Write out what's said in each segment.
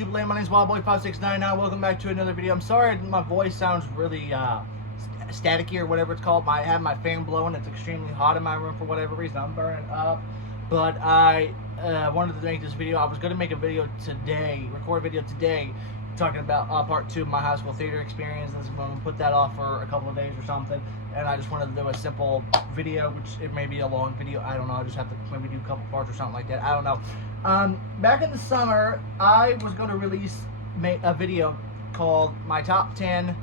YouTube land? My name is Wildboy5699. Welcome back to another video. I'm sorry my voice sounds really staticky or whatever it's called. I have my fan blowing. It's extremely hot in my room for whatever reason. I'm burning up. But I wanted to make this video. I was going to make a video today, record a video today, talking about part 2 of my high school theater experience. I'm going to put that off for a couple of days or something. And I just wanted to do a simple video, which it may be a long video. I don't know. I just have to maybe do a couple parts or something like that. I don't know. Back in the summer, I was going to release a video called my top 10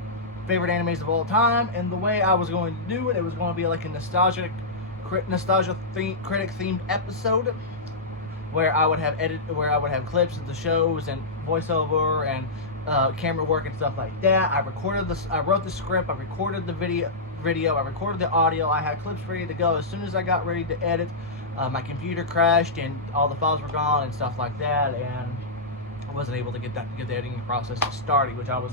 favorite animes of all time. And the way I was going to do it, it was going to be like a Nostalgia Critic themed episode, where I would have clips of the shows and voiceover and camera work and stuff like that. I wrote the script, I recorded the video, I recorded the audio, I had clips ready to go. As soon as I got ready to edit, my computer crashed and all the files were gone and stuff like that, and I wasn't able to get the editing process started, which I was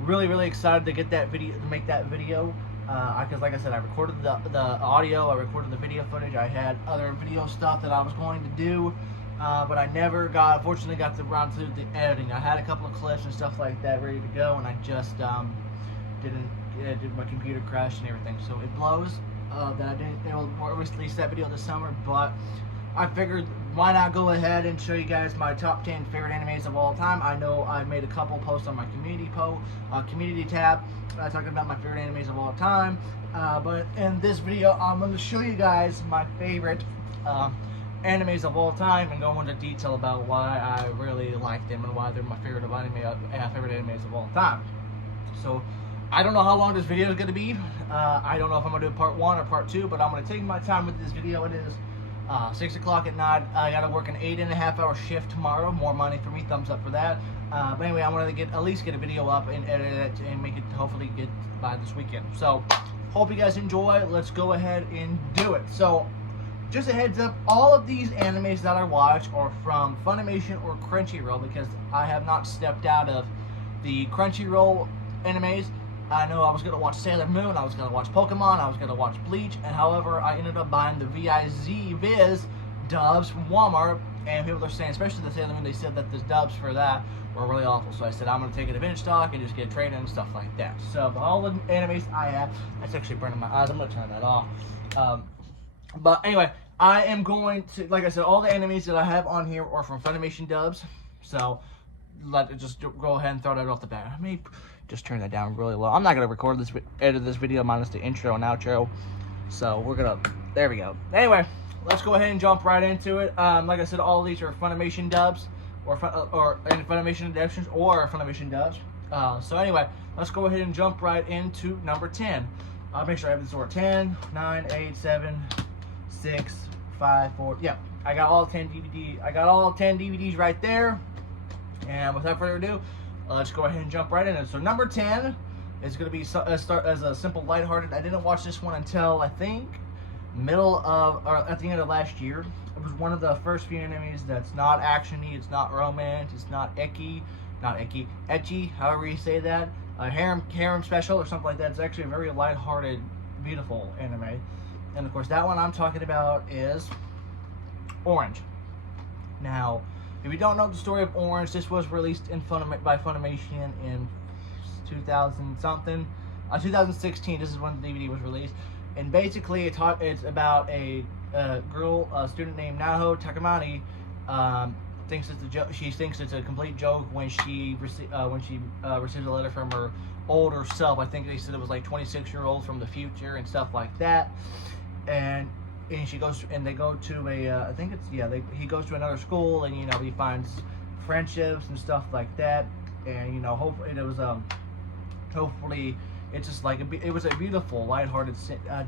really excited to get that video, to make that video. Because like I said, I recorded the audio, I recorded the video footage, I had other video stuff that I was going to do, but I never unfortunately got around to the editing. I had a couple of clips and stuff like that ready to go, and I just my computer crashed and everything. So it blows that I didn't release that video this summer, but I figured why not go ahead and show you guys my top 10 favorite animes of all time. I know I made a couple posts on my community tab talking about my favorite animes of all time, but in this video I'm going to show you guys my favorite animes of all time and go into detail about why I really like them and why they're my favorite animes of all time. So I don't know how long this video is going to be. I don't know if I'm going to do part 1 or part 2, but I'm going to take my time with this video. It is 6 o'clock at night. I got to work an 8.5-hour shift tomorrow. More money for me. Thumbs up for that. But anyway, I wanted to at least get a video up and edit it and make it hopefully get by this weekend. So hope you guys enjoy. Let's go ahead and do it. So just a heads up, all of these animes that I watch are from Funimation or Crunchyroll, because I have not stepped out of the Crunchyroll animes. I know I was going to watch Sailor Moon, I was going to watch Pokemon, I was going to watch Bleach, and however, I ended up buying the Viz dubs from Walmart, and people are saying, especially the Sailor Moon, they said that the dubs for that were really awful. So I said, I'm going to take it to vintage stock and just get training and stuff like that. So, but all the animes I have, that's actually burning my eyes, I'm going to turn that off. But anyway, I am going to, like I said, all the animes that I have on here are from Funimation dubs. So, just go ahead and throw that off the bat. Let me just turn that down really low. I'm not going to edit this video minus the intro and outro. So, we're going to, there we go. Anyway, let's go ahead and jump right into it. Like I said, all of these are Funimation dubs, or Funimation adaptations, or Funimation dubs. So anyway, let's go ahead and jump right into number 10. Make sure I have this order. 10, 9, 8, 7, 6, 5, 4. Yeah, I got all 10 DVDs. I got all 10 DVDs right there. And without further ado, let's go ahead and jump right in it. So number 10 is going to be start as a simple, lighthearted. I didn't watch this one until I think at the end of last year. It was one of the first few animes that's not actiony, it's not romance, it's not ecchi, however you say that. Harem special or something like that. It's actually a very lighthearted, beautiful anime. And of course, that one I'm talking about is Orange. Now, if you don't know the story of Orange, this was released by Funimation in 2016. This is when the DVD was released, and basically it's about a student named Naho Takamani. Thinks it's a joke. She thinks it's a complete joke when she receives a letter from her older self. I think they said it was like 26-year-old from the future and stuff like that. And she goes and they go to a he goes to another school, and he finds friendships and stuff like that. And hopefully it was hopefully it's just like it was a beautiful lighthearted it's a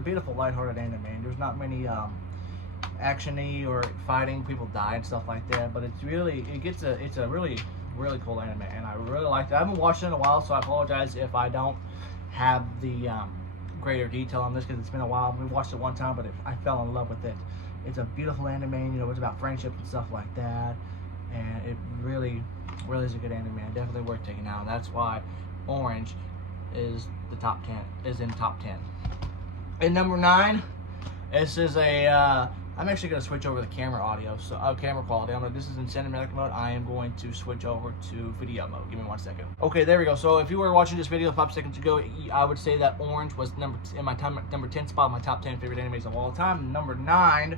beautiful lighthearted anime. And there's not many actiony or fighting, people die and stuff like that, but it's a really cool anime, and I really liked it. I haven't watched it in a while, so I apologize if I don't have the greater detail on this, because it's been a while. We watched it one time, but I fell in love with it. It's a beautiful anime. It's about friendship and stuff like that, and it really is a good anime. Definitely worth taking out. That's why Orange is in top 10. And number 9, this is a I'm actually going to switch over the camera audio, so camera quality. This is in cinematic mode. I am going to switch over to video mode. Give me 1 second. Okay, there we go. So if you were watching this video 5 seconds ago, I would say that Orange was number 10 spot, my top 10 favorite animes of all time. Number 9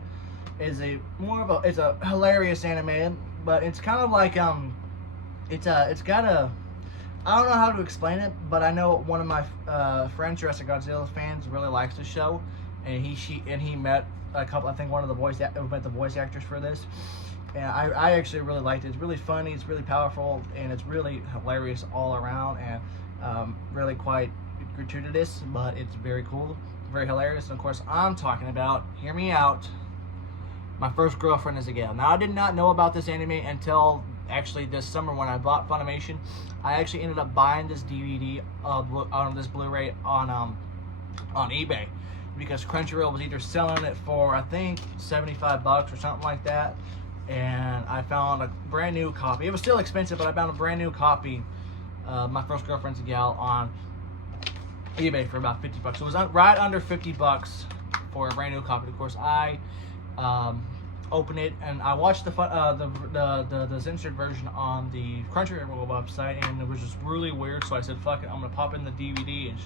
is it's a hilarious anime, but it's kind of like it's got a, I don't know how to explain it, but I know one of my friends, Jurassic Godzilla fans, really likes the show, and he met a couple. I think one of the voice actors for this, and I actually really liked it. It's really funny, it's really powerful, and it's really hilarious all around, and really quite gratuitous, but it's very cool, very hilarious. And of course, I'm talking about, hear me out, My First Girlfriend is a Gal. Now, I did not know about this anime until actually this summer when I bought Funimation. I actually ended up buying this DVD on this Blu-ray on eBay, because Crunchyroll was either selling it for, I think, $75 or something like that, and I found a brand new copy. It was still expensive, but I found a brand new copy of My First Girlfriend's a Gal on eBay for about $50. So it was right under $50 for a brand new copy. Of course, I opened it and I watched the censored version on the Crunchyroll website, and it was just really weird. So I said, "Fuck it, I'm gonna pop in the DVD and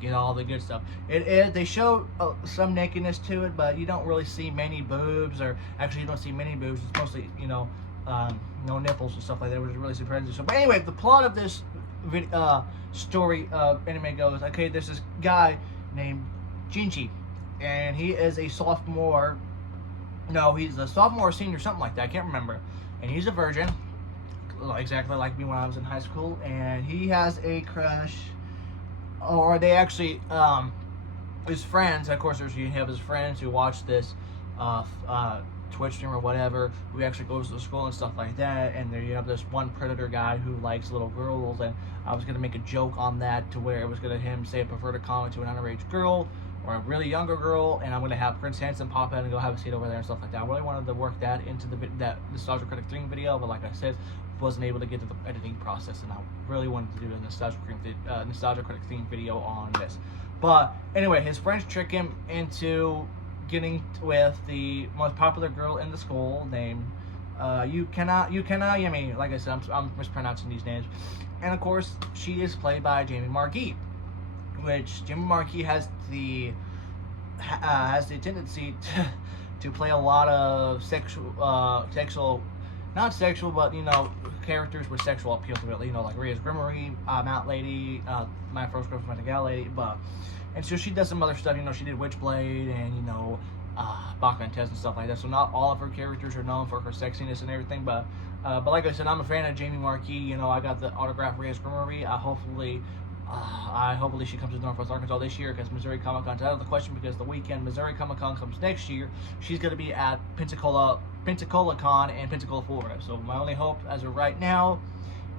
get all the good stuff." They show some nakedness to it, but you don't really see many boobs, or actually you don't see many boobs. It's mostly, no nipples and stuff like that, which is really surprising. So, but anyway, the plot of this story anime goes, okay, there's this guy named Jinchi, and he is a sophomore. No, he's a sophomore or senior, something like that. I can't remember. And he's a virgin, exactly like me when I was in high school. And he has a crush, or they actually, his friends, of course, you have his friends who watch this Twitch stream or whatever, who actually goes to school and stuff like that. And there you have this one predator guy who likes little girls. And I was going to make a joke on that, to where it was going to him say, prefer to comment to an underage girl or a really younger girl, and I'm going to have Prince Hansen pop in and go have a seat over there and stuff like that. I really wanted to work that into that Nostalgia Critic 3 video, but like I said, wasn't able to get to the editing process, and I really wanted to do a Nostalgia Critic 3 video on this. But anyway, his friends trick him into getting with the most popular girl in the school named Yumi. Like I said, I'm mispronouncing these names. And of course, she is played by Jamie Marchi, which Jamie Marchi has the tendency to play a lot of not sexual, but characters with sexual appeal to it. Like Ria's Grimoire, Mount Lady, My First Girlfriend, a Gal Lady, and so she does some other stuff. She did Witchblade and Baka and Tess and stuff like that. So not all of her characters are known for her sexiness and everything, but like I said, I'm a fan of Jamie Marchi. I got the autograph Ria's Grimoire. Hopefully she comes to Northwest Arkansas this year, because Missouri Comic Con's out of the question, because the weekend Missouri Comic Con comes next year. She's going to be at Pensacola Con and Pensacola, Florida. So my only hope as of right now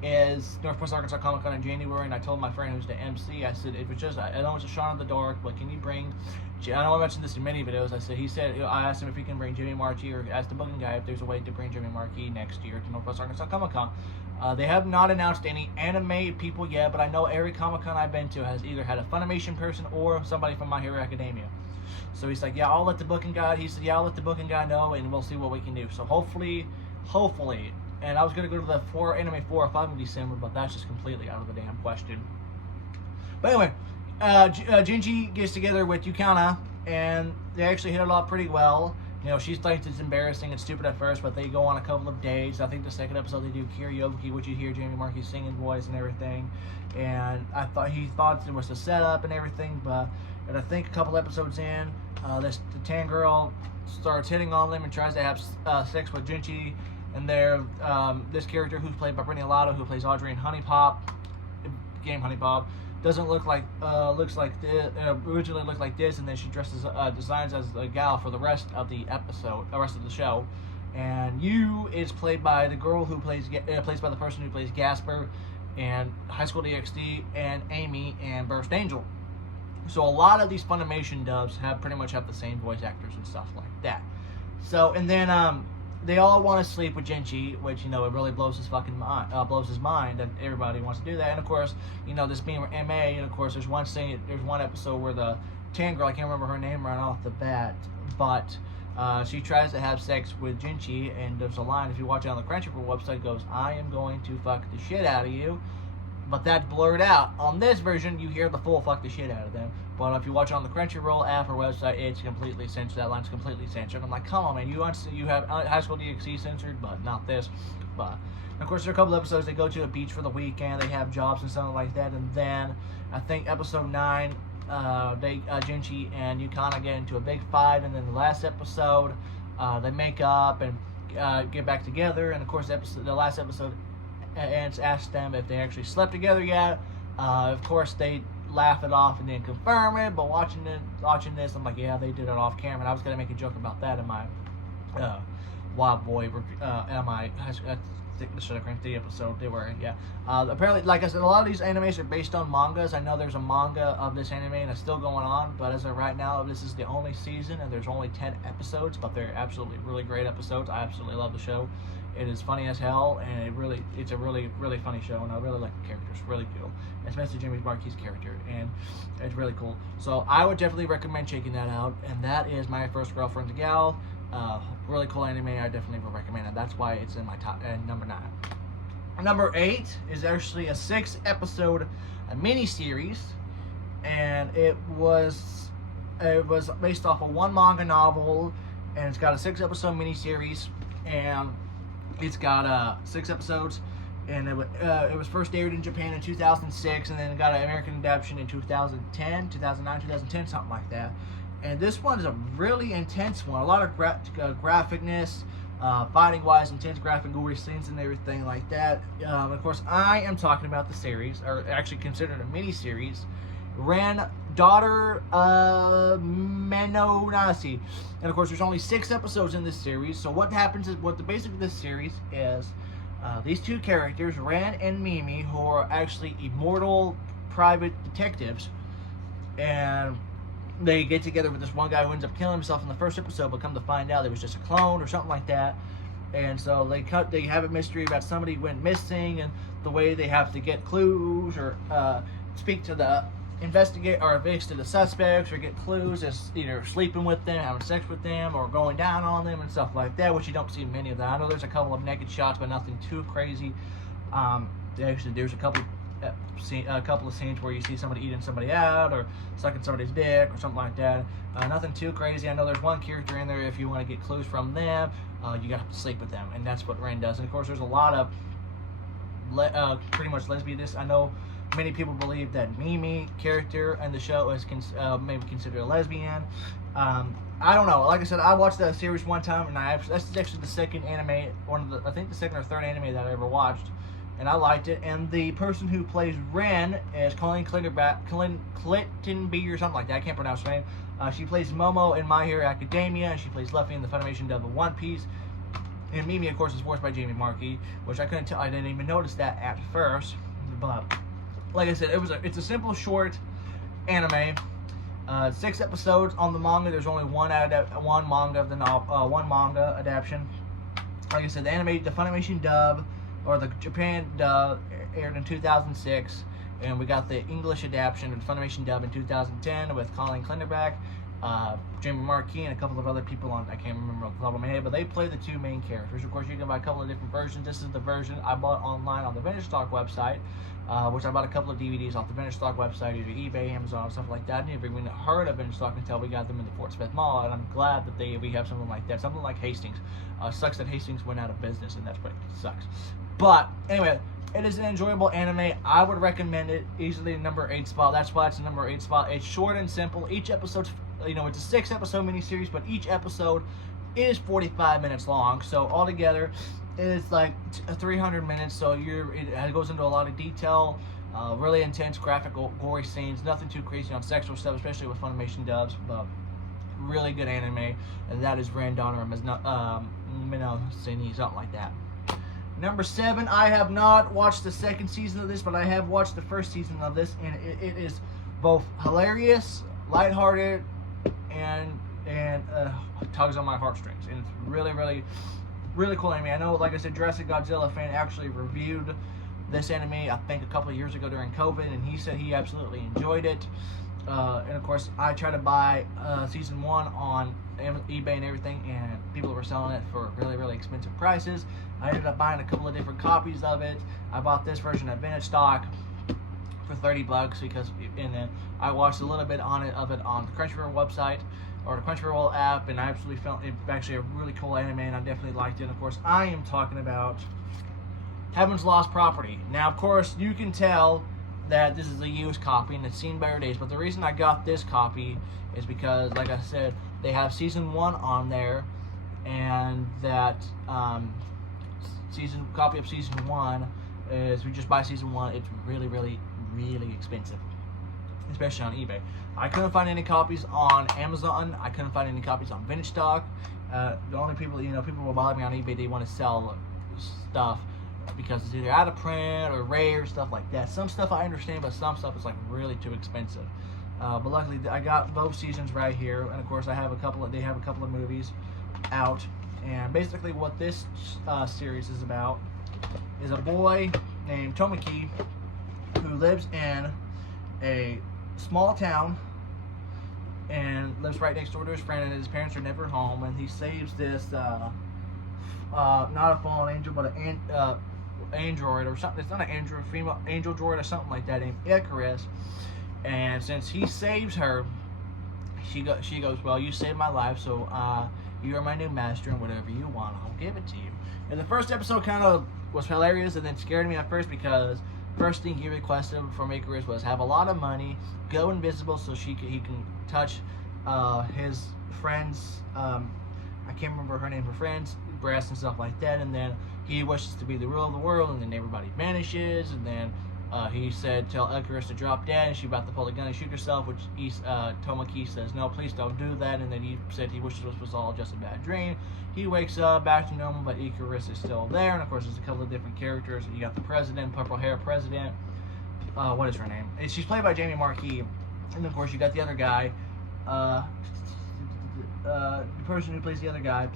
is Northwest Arkansas Comic Con in January. And I told my friend who's the MC, I said, if it's just, I know it's a shot in the dark, but can you bring, I know I mentioned this in many videos, I asked him if he can bring Jamie Marchi, or asked the booking guy if there's a way to bring Jamie Marchi next year to Northwest Arkansas Comic Con. They have not announced any anime people yet, but I know every Comic Con I've been to has either had a Funimation person or somebody from My Hero Academia. So he's like, yeah, I'll let the booking guy, I'll let the booking guy know, and we'll see what we can do. So hopefully, and I was going to go to the Anime 405 in December, but that's just completely out of the damn question. But anyway, Jinji gets together with Yukana, and they actually hit it off pretty well. She thinks it's embarrassing and stupid at first, but they go on a couple of dates. I think the second episode they do karaoke, which you hear Jamie Marchi's singing voice and everything. And he thought it was a setup and everything, but I think a couple episodes in, the tan girl starts hitting on them and tries to have sex with Jinchi. And this character, who's played by Brittany Lotto, who plays Audrey in Honey Pop, Honey Pop, doesn't look like originally looked like this, and then she designs as a gal for the rest of the show. And Yu is played by the girl who plays by the person who plays Gasper and High School DxD, and Amy and Burst Angel. So a lot of these Funimation dubs pretty much have the same voice actors and stuff like that. So, and then they all want to sleep with Jinchi, which it really blows his mind that everybody wants to do that. And of course, this being MA, and of course there's one episode where the tan girl, I can't remember her name right off the bat, but She tries to have sex with Jinchi, and there's a line, if you watch it on the Crunchyroll website, goes, "I am going to fuck the shit out of you." But that's blurred out. On this version, you hear the full "fuck the shit out of them." But if you watch it on the Crunchyroll app or website, it's completely censored. That line's completely censored. I'm like, come on, man. You have High School DxD censored, but not this. But of course, there are a couple episodes they go to a beach for the weekend. They have jobs and something like that. And then I think episode 9, Jinchi and Yukana get into a big fight. And then the last episode, they make up and get back together. And of course, the last episode ends asks them if they actually slept together yet. Of course, they laugh it off and then confirm it. But watching this, I'm like, yeah, they did it off camera. And I was gonna make a joke about that in my Wild Boy my I think the Nostalgia episode they were in, yeah. Apparently, like I said, a lot of these animes are based on mangas. I know there's a manga of this anime and it's still going on, but as of right now, this is the only season and there's only 10 episodes, but they're absolutely really great episodes. I absolutely love the show. It is funny as hell, and it's a really, really funny show, and I really like the characters. Really cool, especially Jimmy Marquis' character, and it's really cool. So I would definitely recommend checking that out, and that is My First Girlfriend's a Gal. Really cool anime. I definitely would recommend it. That's why it's in my top number 9. Number 8 is actually a 6-episode mini-series, and it was based off of one manga novel, and it's got a 6-episode mini-series, and it's got 6 episodes, and it was first aired in Japan in 2006, and then it got an American adaptation in 2010, 2009, 2010, something like that. And this one is a really intense one. A lot of graphicness, fighting-wise, intense graphic, gory scenes and everything like that. Of course, I am talking about the series, or actually considered a mini-series, Ren, Daughter of Menonasi. And of course, there's only 6 episodes in this series. So what happens is, what the basic of this series is, these two characters, Ren and Mimi, who are actually immortal private detectives, and they get together with this one guy who ends up killing himself in the first episode, but come to find out it was just a clone or something like that. And so they have a mystery about somebody went missing, and the way they have to get clues or speak to the investigate or fix to the suspects or get clues is either sleeping with them, having sex with them, or going down on them and stuff like that, which you don't see many of that. I know there's a couple of naked shots, but nothing too crazy. Actually, there's a couple of scenes where you see somebody eating somebody out or sucking somebody's dick or something like that. Nothing too crazy. I know there's one character in there, if you want to get clues from them, you gotta have to sleep with them, and that's what Ren does. And of course, there's a lot of pretty much lesbianness. I know many people believe that Mimi character in the show is maybe considered a lesbian. I don't know. Like I said, I watched that series one time, and that's actually the second anime, I think the second or third anime that I ever watched, and I liked it. And the person who plays Ren is Colleen Clinton-B or something like that. I can't pronounce her name. She plays Momo in My Hero Academia, and she plays Luffy in the Funimation dub of One Piece. And Mimi, of course, is voiced by Jamie Marchi, which I couldn't tell. I didn't even notice that at first. But like I said, it's a simple, short anime. 6 episodes on the manga. There's only one manga of the novel, one manga adaptation. Like I said, the Funimation dub or the Japan dub aired in 2006, and we got the English adaptation of the Funimation dub in 2010 with Colleen Clinderback, Jamie Marchi, and a couple of other people on. I can't remember off the top of my head, but they play the 2 main characters. Of course, you can buy a couple of different versions. This is the version I bought online on the Vintage Stock website. Which I bought a couple of DVDs off the Vintage Stock website, either eBay, Amazon, stuff like that. I never even heard of Vintage Stock until we got them in the Fort Smith Mall, and I'm glad that we have something like that. Something like Hastings. Sucks that Hastings went out of business, and that's what sucks. But anyway, it is an enjoyable anime. I would recommend it. Easily the number 8 spot. That's why it's the number 8 spot. It's short and simple. Each episode's, it's a 6-episode miniseries, but each episode is 45 minutes long. So altogether, it's like 300 minutes, so it goes into a lot of detail, really intense, graphical, gory scenes, nothing too crazy on sexual stuff, especially with Funimation dubs, but really good anime, and that is Ren, Daughter of Menonasi, something like that. Number 7, I have not watched the second season of this, but I have watched the first season of this, and it is both hilarious, lighthearted, and tugs on my heartstrings, and it's really, really, really cool anime. I know, like I said, Jurassic Godzilla fan actually reviewed this anime, I think, a couple of years ago during COVID, and he said he absolutely enjoyed it. And of course, I tried to buy season 1 on eBay and everything, and people were selling it for really, really expensive prices. I ended up buying a couple of different copies of it. I bought this version at vintage stock for $30 because, and then I watched a little bit of it on the Crunchyroll website or the Crunchyroll app, and I absolutely felt it actually a really cool anime, and I definitely liked it. And of course, I am talking about Heaven's Lost Property. Now, of course, you can tell that this is a used copy and it's seen better days, but the reason I got this copy is because, like I said, they have season 1 on there, and that copy of season 1 is, we just buy season 1, it's really, really, really expensive, especially on eBay. I couldn't find any copies on Amazon. I couldn't find any copies on vintage stock. The only people, people will bother me on eBay, they want to sell stuff because it's either out of print or rare, stuff like that. Some stuff I understand, but some stuff is like really too expensive. But luckily, I got both seasons right here, and of course, they have a couple of movies out. And basically, what this series is about is a boy named Tomiki who lives in a small town and lives right next door to his friend, and his parents are never home, and he saves this not a fallen angel, but an android or something. It's not an android, female angel droid or something like that, named Icarus. And since he saves her, she goes, well, you saved my life, so you are my new master, and whatever you want, I'll give it to you. And the first episode kind of was hilarious and then scared me at first, because first thing he requested from Icarus was have a lot of money, go invisible so he can touch his friends, I can't remember her name, her friends, breasts and stuff like that, and then he wishes to be the ruler of the world, and then everybody vanishes, and then he said tell Icarus to drop dead, and she's about to pull the gun and shoot herself, which Tomiki says, no, please don't do that, and then he said he wishes this was all just a bad dream. He wakes up back to normal, but Icarus is still there, and of course there's a couple of different characters. You got the president, purple hair president, what is her name? She's played by Jamie Marquis, and of course you got the other guy, the person who plays the other guy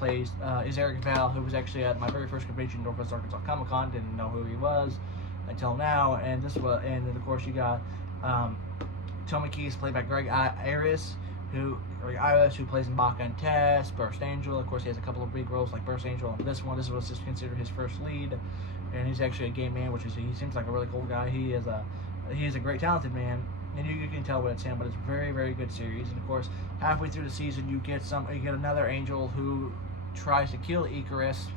is Eric Val, who was actually at my very first convention, Northwest Arkansas Comic Con. Didn't know who he was until now, and then of course you got Tomiki is played by Greg Iris, who plays in Baka and Tess, Burst Angel. Of course, he has a couple of big roles like Burst Angel. And this was just considered his first lead, and he's actually a gay man, he seems like a really cool guy. He is a great talented man, and you can tell what it's him. But it's a very, very good series. And of course, halfway through the season, you get another angel who tries to kill Icarus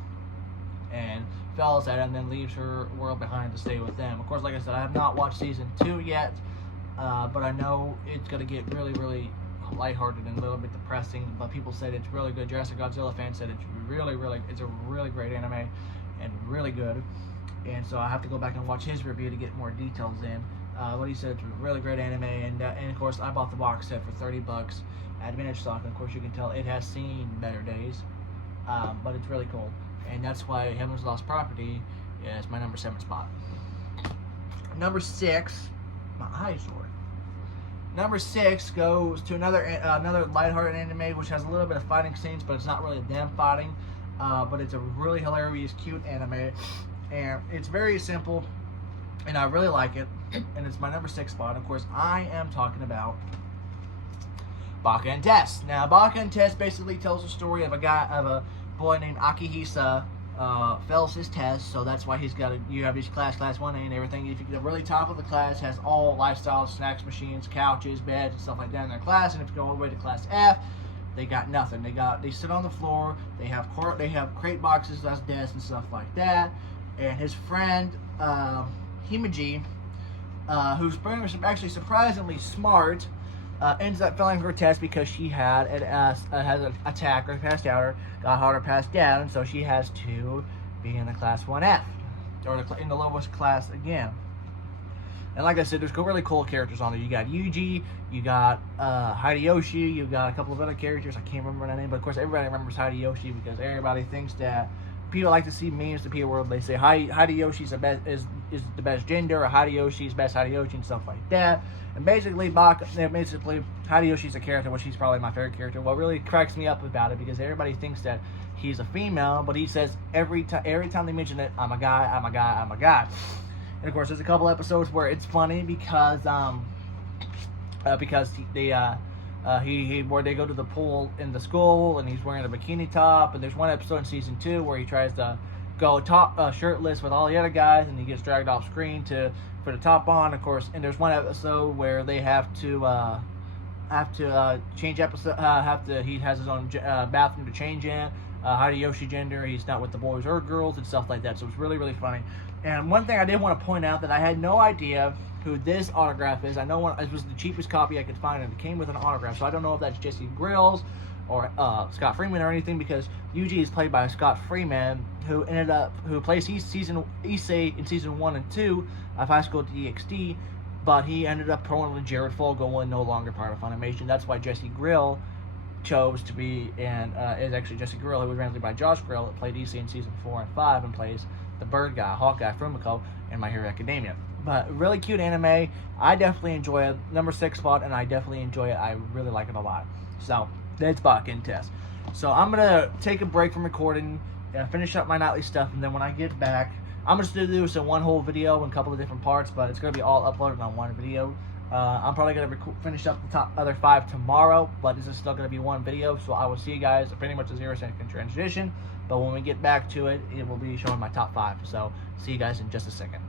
and falls at it, and then leaves her world behind to stay with them. Of course, like I said, I have not watched season 2 yet, but I know it's gonna get really, really lighthearted and a little bit depressing, but people said it's really good. Jurassic Godzilla fans said it's a really great anime and really good, and so I have to go back and watch his review to get more details in. What he said, it's a really great anime, and of course I bought the box set for $30 at vintage stock, and of course you can tell it has seen better days, but it's really cool, and that's why Heaven's Lost Property is my number 7 spot. Number 6, my eyesore. Number 6 goes to another lighthearted anime, which has a little bit of fighting scenes, but it's not really them fighting. But it's a really hilarious, cute anime, and it's very simple, and I really like it. And it's my number 6 spot. Of course, I am talking about Baka and Tess. Now, Baka and Tess basically tells the story of a boy named Akihisa. Fails his test, so that's why you have his class 1A and everything. If you get the really top of the class, has all lifestyle snacks machines, couches, beds, and stuff like that in their class. And if you go all the way to class F, they got nothing. They sit on the floor. They have crate boxes as desks and stuff like that. And his friend Himeji, who's actually surprisingly smart, ends up failing her test because she has an attack or passed out, or got hard or passed down, and so she has to be in the class 1F, or in the lowest class again. And like I said, there's really cool characters on there. You got Yuji, you got Hideyoshi, you got a couple of other characters. I can't remember their name, but of course everybody remembers Hideyoshi because everybody thinks that people like to see memes to people where they say Hideyoshi's is the best gender, or Hideyoshi's best Hideyoshi and stuff like that. And basically, Hideyoshi's a character, which he's probably my favorite character. What really cracks me up about it, because everybody thinks that he's a female, but he says every time they mention it, I'm a guy, I'm a guy, I'm a guy. And of course, there's a couple episodes where it's funny because because where they go to the pool in the school, and he's wearing a bikini top. And there's one episode in season 2 where he tries to go shirtless with all the other guys, and he gets dragged off screen to put a top on, of course. And there's one episode where they have to change episode. He has his own bathroom to change in. Hideyoshi gender. He's not with the boys or girls and stuff like that. So it's really, really funny. And one thing I did want to point out that I had no idea who this autograph is. I know it was the cheapest copy I could find, and it came with an autograph. So I don't know if that's Jesse Grills or Scott Freeman or anything, because Yuji is played by Scott Freeman, who plays Issei in season 1 and 2 of High School DxD, but he ended up throwing with Jared Fogle and no longer part of Funimation. That's why Jesse Grill chose to be, and is actually Jesse Grill, who was ran by Josh Grill, that played Issei in season 4 and 5 and plays the bird guy, Hawkeye Fumiko in My Hero Academia. But really cute anime. I definitely enjoy it. Number 6 spot, and I definitely enjoy it. I really like it a lot. So that's Bakken Test. So I'm gonna take a break from recording, finish up my nightly stuff, and then when I get back, I'm just gonna do this in one whole video in a couple of different parts, but it's gonna be all uploaded on one video. I'm probably gonna finish up the other 5 tomorrow, but this is still gonna be one video. So I will see you guys pretty much a 0-second transition. But when we get back to it, it will be showing my top 5. So see you guys in just a second.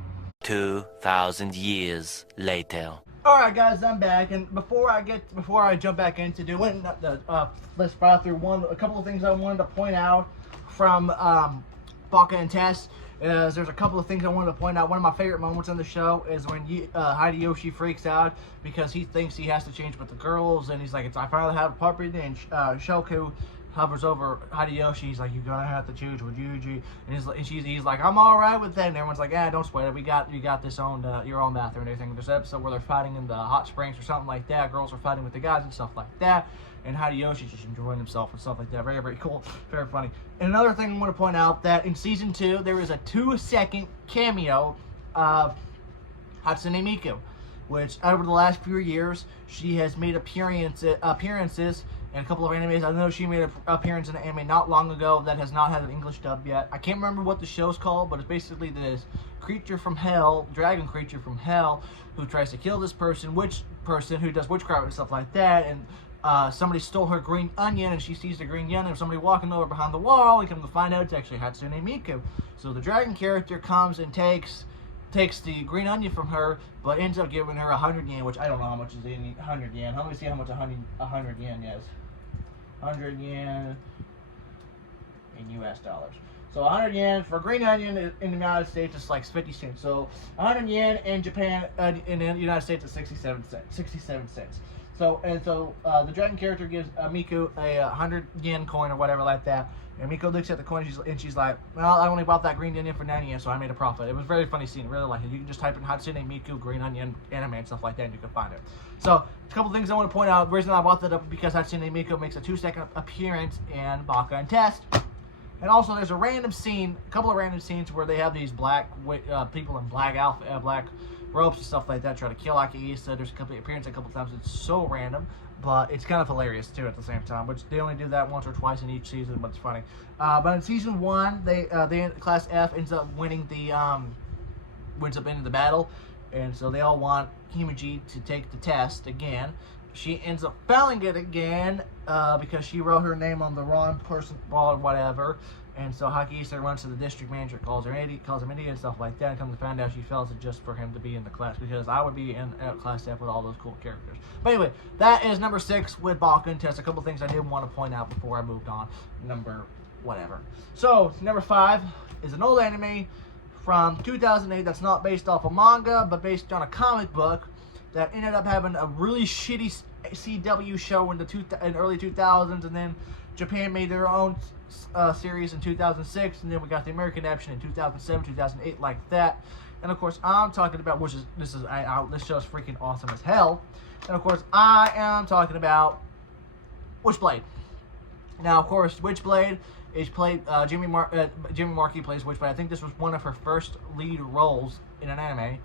2,000 years later. Alright guys, I'm back, and before I jump back into doing let's file through a couple of things I wanted to point out from Bakken Test. There's a couple of things I wanted to point out. One of my favorite moments on the show is when Hideyoshi freaks out because he thinks he has to change with the girls, and he's like, I finally have a puppy, and Shoku hovers over Hideyoshi. He's like, you're gonna have to choose with Yuji, and he's like, I'm all right with that. And everyone's like, yeah, don't sweat it. You got this your own bathroom and everything. There's an episode where they're fighting in the hot springs or something like that. Girls are fighting with the guys and stuff like that. And Hideyoshi's just enjoying himself and stuff like that. Very, very cool. Very funny. And another thing I want to point out, that in season 2 there is a 2-second cameo of Hatsune Miku, which over the last few years she has made appearances in a couple of animes. I know she made an appearance in an anime not long ago that has not had an English dub yet. I can't remember what the show's called, but it's basically this creature from hell, dragon creature from hell, who tries to kill this person who does witchcraft and stuff like that. And somebody stole her green onion, and she sees the green onion, and somebody walking over behind the wall, and come to find out it's actually Hatsune Miku. So the dragon character comes and takes the green onion from her, but ends up giving her 100 yen, which I don't know how much is 100 yen. Let me see how much 100 yen is. 100 yen in US dollars. So 100 yen for green onion in the United States is like 50 cents. So 100 yen in Japan, in the United States is 67 cents. So the dragon character gives Miku a 100 yen coin or whatever like that. And Miku looks at the coin and she's like, well, I only bought that green onion for 90 yen, so I made a profit. It was a very funny scene. Really like it. You can just type in Hatsune Miku green onion anime and stuff like that, and you can find it. So a couple things I want to point out. The reason I brought that up is because Hatsune Miku makes a 2-second appearance in Bakken Test. And also there's a couple of random scenes where they have these black people in black ropes and stuff like that try to kill Akihisa. There's a appearance a couple times. It's so random, but it's kind of hilarious too at the same time. Which they only do that once or twice in each season, but it's funny. But in season 1, they Class F ends up winning the battle, and so they all want Himiji to take the test again. She ends up failing it again because she wrote her name on the wrong person or whatever. And so Hakisa runs to the district manager, calls him idiot and stuff like that, and comes to find out she fails it just for him to be in the class, because I would be in Class F with all those cool characters. But anyway, that is number 6 with Bakken Test. A couple things I did want to point out before I moved on. Number whatever. So number 5 is an old anime from 2008 that's not based off a manga, but based on a comic book that ended up having a really shitty CW show in the early 2000s, and then Japan made their own series in 2006, and then we got the American adaptation in 2007, 2008, like that. And of course, I'm talking about, this show is freaking awesome as hell. And of course, I am talking about Witchblade. Now, of course, Witchblade is played. Jimmy Markey plays Witchblade. I think this was one of her first lead roles in an anime.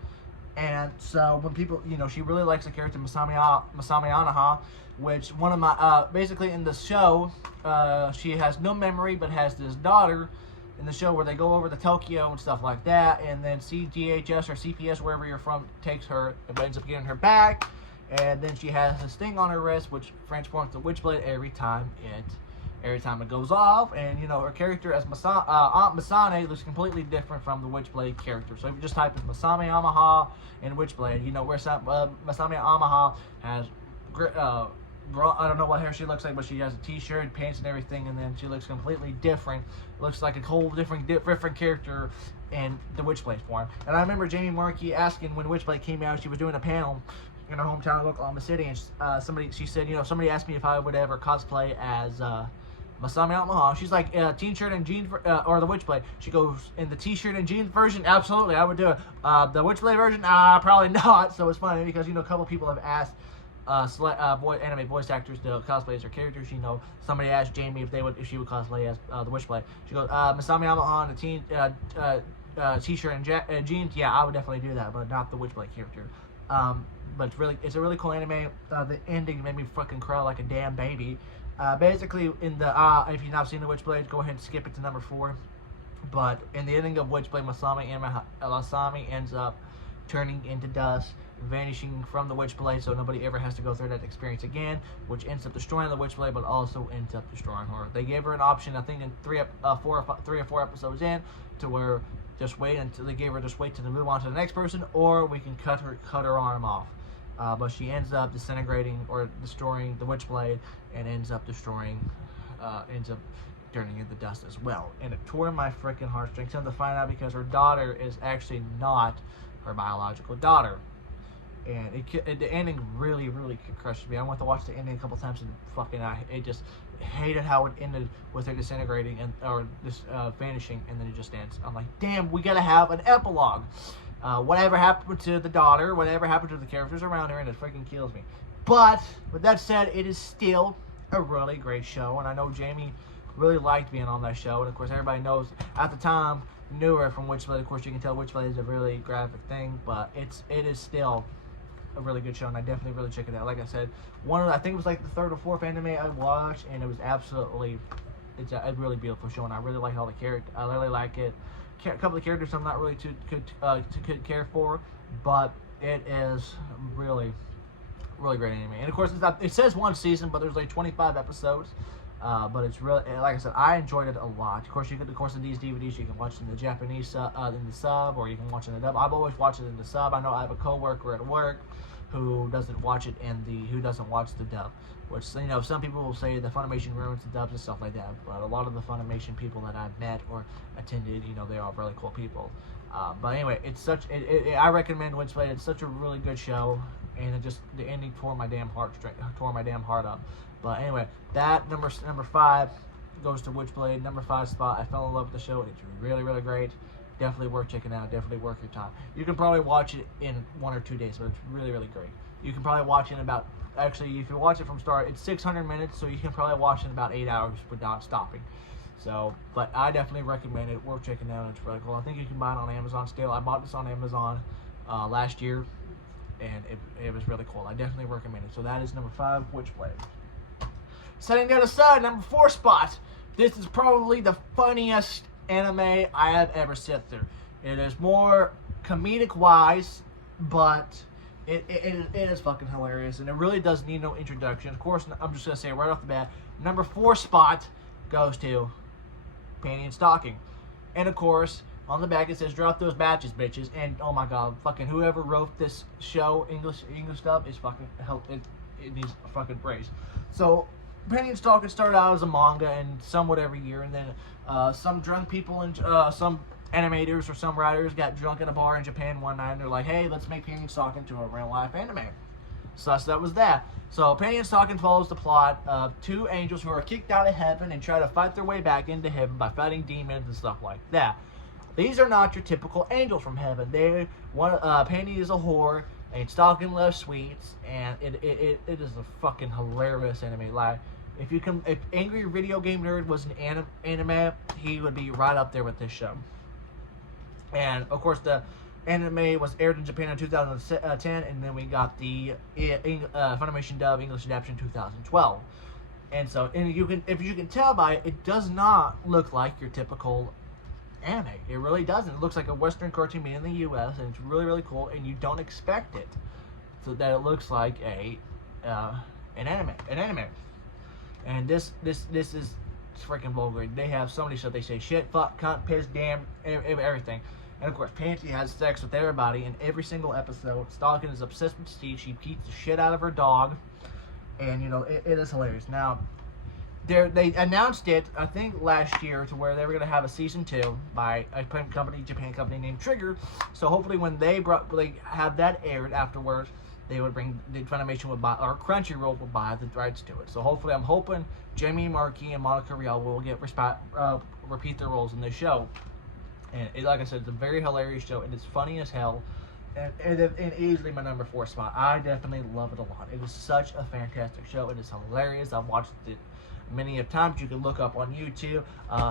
And so when people, she really likes the character Masami Anaha, which one of my, basically in the show, she has no memory but has this daughter in the show where they go over to Tokyo and stuff like that, and then CGHS or CPS, wherever you're from, takes her and ends up getting her back. and then she has this thing on her wrist which transforms to Witchblade every time it goes off. And her character as Aunt Masane looks completely different from the Witchblade character. So if you just type in Masame Amaha and Witchblade, where Masame Amaha has I don't know what hair she looks like, but she has a t-shirt, pants, and everything, and then she looks completely different. Looks like a whole different character in the Witchblade form. And I remember Jamie Markey asking when Witchblade came out, she was doing a panel in her hometown of Oklahoma City, and she said, somebody asked me if I would ever cosplay as Masami Almaha. She's like, t-shirt and jeans, or the Witchblade. She goes, in the t-shirt and jeans version, absolutely, I would do it. The Witchblade version, probably not. So it's funny because, a couple people have asked anime voice actors to cosplay as their characters. Somebody asked Jamie if she would cosplay as the Witchblade. She goes, Masami Yamaha in a t-shirt and jeans. Yeah, I would definitely do that, but not the Witchblade character. But it's a really cool anime. The ending made me fucking cry like a damn baby. Basically, if you've not seen the Witchblade, go ahead and skip it to number 4. But in the ending of Witchblade, Masami ends up turning into dust, vanishing from the Witchblade, so nobody ever has to go through that experience again, which ends up destroying the Witchblade, but also ends up destroying her. They gave her an option, I think, in 3 or 4 episodes in, to where just wait till they move on to the next person, or we can cut her arm off. But she ends up disintegrating or destroying the Witchblade, and ends up turning into dust as well. And it tore my freaking heartstrings. Come to find out, because her daughter is actually not her biological daughter. And the ending really, really crushed me. I went to watch the ending a couple times, and I just hated how it ended with her disintegrating or vanishing, and then it just ends. I'm like, damn, we gotta have an epilogue. Whatever happened to the daughter, whatever happened to the characters around her, and it freaking kills me. But with that said, it is still a really great show, and I know Jamie really liked being on that show. And of course, everybody knows at the time, knew her from Witchblade. Of course, you can tell Witchblade is a really graphic thing, but it is still a really good show, and I definitely really check it out. Like I said, I think it was like the 3rd or 4th anime I watched, and it was it's a really beautiful show, and I really like all the characters. I really like it. A couple of characters I'm not really too care for, but it is really, really great anime. And of course, it says 1 season, but there's like 25 episodes. But it's really, like I said, I enjoyed it a lot. Of course, in these DVDs, you can watch it in the Japanese in the sub, or you can watch it in the dub. I've always watched it in the sub. I know I have a coworker at work who doesn't watch it who doesn't watch the dub. Which, some people will say the Funimation ruins the dubs and stuff like that. But a lot of the Funimation people that I've met or attended, they are really cool people. But anyway, I recommend Witchblade. It's such a really good show, and the ending tore my damn heart up. But anyway, that number 5 goes to Witchblade. Number 5 spot. I fell in love with the show. It's really, really great. Definitely worth checking out. Definitely worth your time. You can probably watch it in 1 or 2 days, but it's really, really great. You can probably watch it in about, actually, if you watch it from start, it's 600 minutes, so you can probably watch it in about 8 hours without stopping. So, but I definitely recommend it. Worth checking out. It's really cool. I think you can buy it on Amazon still. I bought this on Amazon last year, and it was really cool. I definitely recommend it. So that is number 5, Witchblade. Setting that aside, number 4 spot. This is probably the funniest anime I have ever sat through. It is more comedic wise, but it is fucking hilarious, and it really does need no introduction. Of course, I'm just gonna say right off the bat, number 4 spot goes to Panty and Stocking. And of course, on the back it says, drop those batches, bitches. And oh my god, fucking whoever wrote this show, English stuff, is fucking it needs a fucking praise. So Panty and Stocking started out as a manga, and somewhat every year, and then some drunk people and some animators or some writers got drunk in a bar in Japan one night, and they're like, hey, let's make Panty and Stocking into a real life anime. So that was that. So Panty and Stocking follows the plot of 2 angels who are kicked out of heaven and try to fight their way back into heaven by fighting demons and stuff like that. These are not your typical angels from heaven. Panty is a whore, and Stocking loves sweets, and it is a fucking hilarious anime. Like, if Angry Video Game Nerd was an anime, he would be right up there with this show. And of course, the anime was aired in Japan in 2010, and then we got the Funimation dub English adaptation in 2012. And so, if you can tell by it, it does not look like your typical anime. It really doesn't. It looks like a Western cartoon made in the U.S., and it's really, really cool, and you don't expect it that it looks like an anime. And this is freaking vulgar. They have so many stuff. They say shit, fuck, cunt, piss, damn, everything. And of course, Pansy has sex with everybody in every single episode. Stalking is obsessed with Steve. She beats the shit out of her dog, and it is hilarious. Now, they announced it, I think, last year, to where they were going to have a season 2 by a Japan company named Trigger. So hopefully, when they have that aired afterwards, they would bring the Funimation would buy, or Crunchyroll would buy the rights to it. So hopefully, I'm hoping Jamie Marchi and Monica Rial will repeat their roles in this show. And like I said, it's a very hilarious show, and it's funny as hell. And easily my number 4 spot. I definitely love it a lot. It is such a fantastic show. It is hilarious. I've watched it many of times. You can look up on YouTube.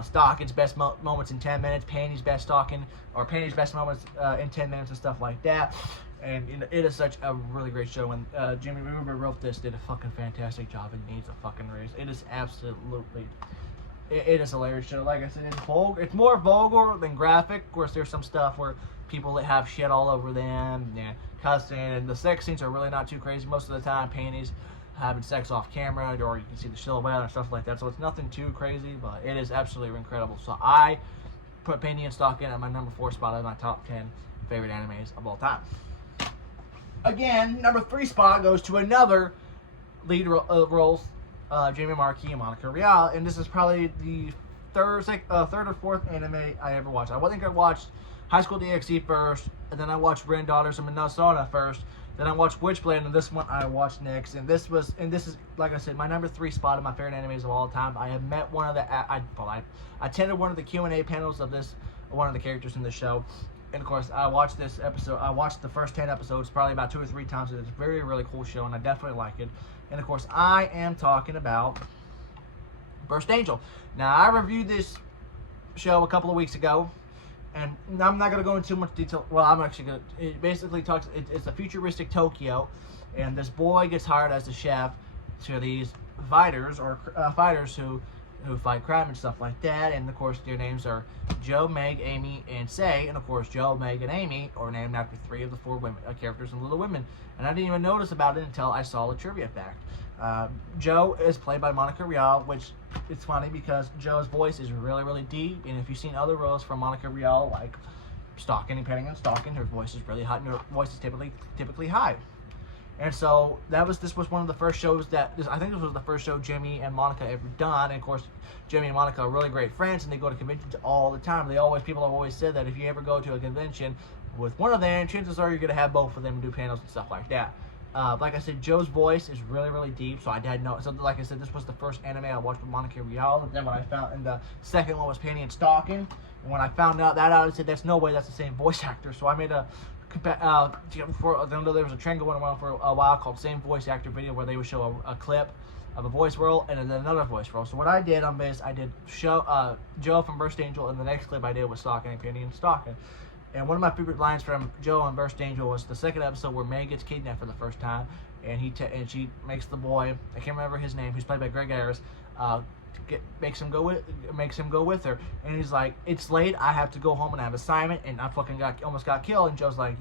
Stocking's best moments in 10 minutes. Panty's best moments in 10 minutes and stuff like that. And it is such a really great show. And Jimmy Ruber wrote this, did a fucking fantastic job. It needs a fucking raise. It is absolutely... It is a hilarious show. Like I said, it's more vulgar than graphic. Of course, there's some stuff where people that have shit all over them, and cussing, and the sex scenes are really not too crazy. Most of the time, panties having sex off camera, or you can see the silhouette and stuff like that. So it's nothing too crazy, but it is absolutely incredible. So I put Panty and Stocking at my number 4 spot in my top 10 favorite animes of all time. Again, number 3 spot goes to another lead roles. Jamie Marchi and Monica Rial, and this is probably the third or fourth anime I ever watched. I think I watched High School DxD first, and then I watched Ren Daughters of Minnesota first, then I watched Witchblade, and this one I watched next. And this is, like I said, my number 3 spot of my favorite animes of all time. I have met one of the I attended one of the Q&A panels of one of the characters in the show. And of course, I watched this episode. I watched the first 10 episodes probably about 2 or 3 times. It's a very, really cool show, and I definitely like it. And of course, I am talking about Burst Angel. Now, I reviewed this show a couple of weeks ago, and I'm not going to go into too much detail. Well, I'm actually going to. It basically talks. It's a futuristic Tokyo, and this boy gets hired as the chef to these fighters who fight crime and stuff like that. And of course, their names are Joe, Meg, Amy, and Say. And of course, Joe, Meg, and Amy are named after 3 of the 4 women, characters in Little Women. And I didn't even notice about it until I saw the trivia fact. Joe is played by Monica Rial, which it's funny because Joe's voice is really, really deep. And if you've seen other roles from Monica Rial, like Stalking and Petting and Stalking, her voice is really high, and her voice is typically high. And so this was one of the first shows I think this was the first show Jimmy and Monica ever done. And of course, Jimmy and Monica are really great friends, and they go to conventions all the time. People have always said that if you ever go to a convention with one of them, chances are you're going to have both of them do panels and stuff like that. Like I said, Joe's voice is really, really deep, so I did know. So like I said, this was the first anime I watched with Monica Rial. And then when I found, and the second one was Penny and Stalking. And when I found out, I said, "There's no way that's the same voice actor." So I made there was a trend going around for a while called Same Voice Actor Video, where they would show a clip of a voice role and then another voice role. So what I did on this, I did show Joe from Burst Angel, and the next clip I did was Stalking and Penny and Stalking. And one of my favorite lines from Joe on Burst Angel was the second episode where May gets kidnapped for the first time, and she makes the boy, I can't remember his name, who's played by Greg Ayers, makes him go with her, and he's like, "It's late, I have to go home and I have assignment, and I fucking almost got killed." And Joe's like,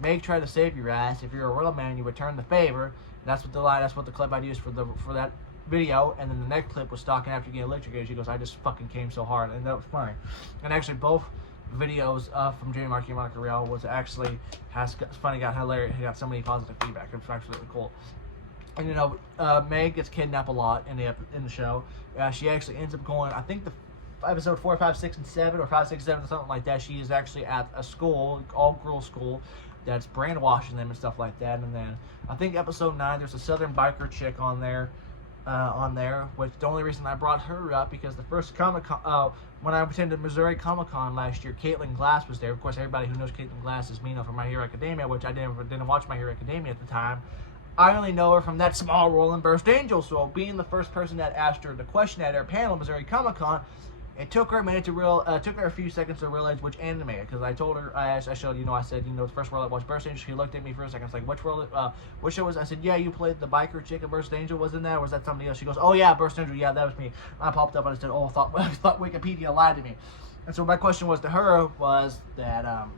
Meg tried to save your ass. If you're a real man, you return the favor. And that's what the clip I used for that video. And then the next clip was Stalking after getting electrocuted. She goes, "I just fucking came so hard," and that was funny. And actually, both videos from Jamie Marchi and Monica Rial got hilarious. He got so many positive feedback. It was actually really cool. And Meg gets kidnapped a lot in the show. She actually ends up going, I think the episode 4, 5, 6, and 7, or 5, 6, 7, or something like that. She is actually at a school, all-girls school, that's brainwashing them and stuff like that. And then I think episode 9, there's a Southern biker chick on there, which the only reason I brought her up because the first Comic-Con, when I attended Missouri Comic-Con last year, Caitlin Glass was there. Of course, everybody who knows Caitlin Glass is Mino from My Hero Academia, which I didn't watch My Hero Academia at the time. I only know her from that small role in Burst Angel, so being the first person that asked her the question at her panel at Missouri Comic-Con, it took her a few seconds to realize which anime, because I told her, I showed, I said, the first role I watched Burst Angel. She looked at me for a second, it's like, which show was it? I said, "Yeah, you played the biker chick in Burst Angel, wasn't that, or was that somebody else?" She goes, "Oh yeah, Burst Angel, yeah, that was me." I popped up and I said, "Oh, I thought Wikipedia lied to me." And so my question was to her was that,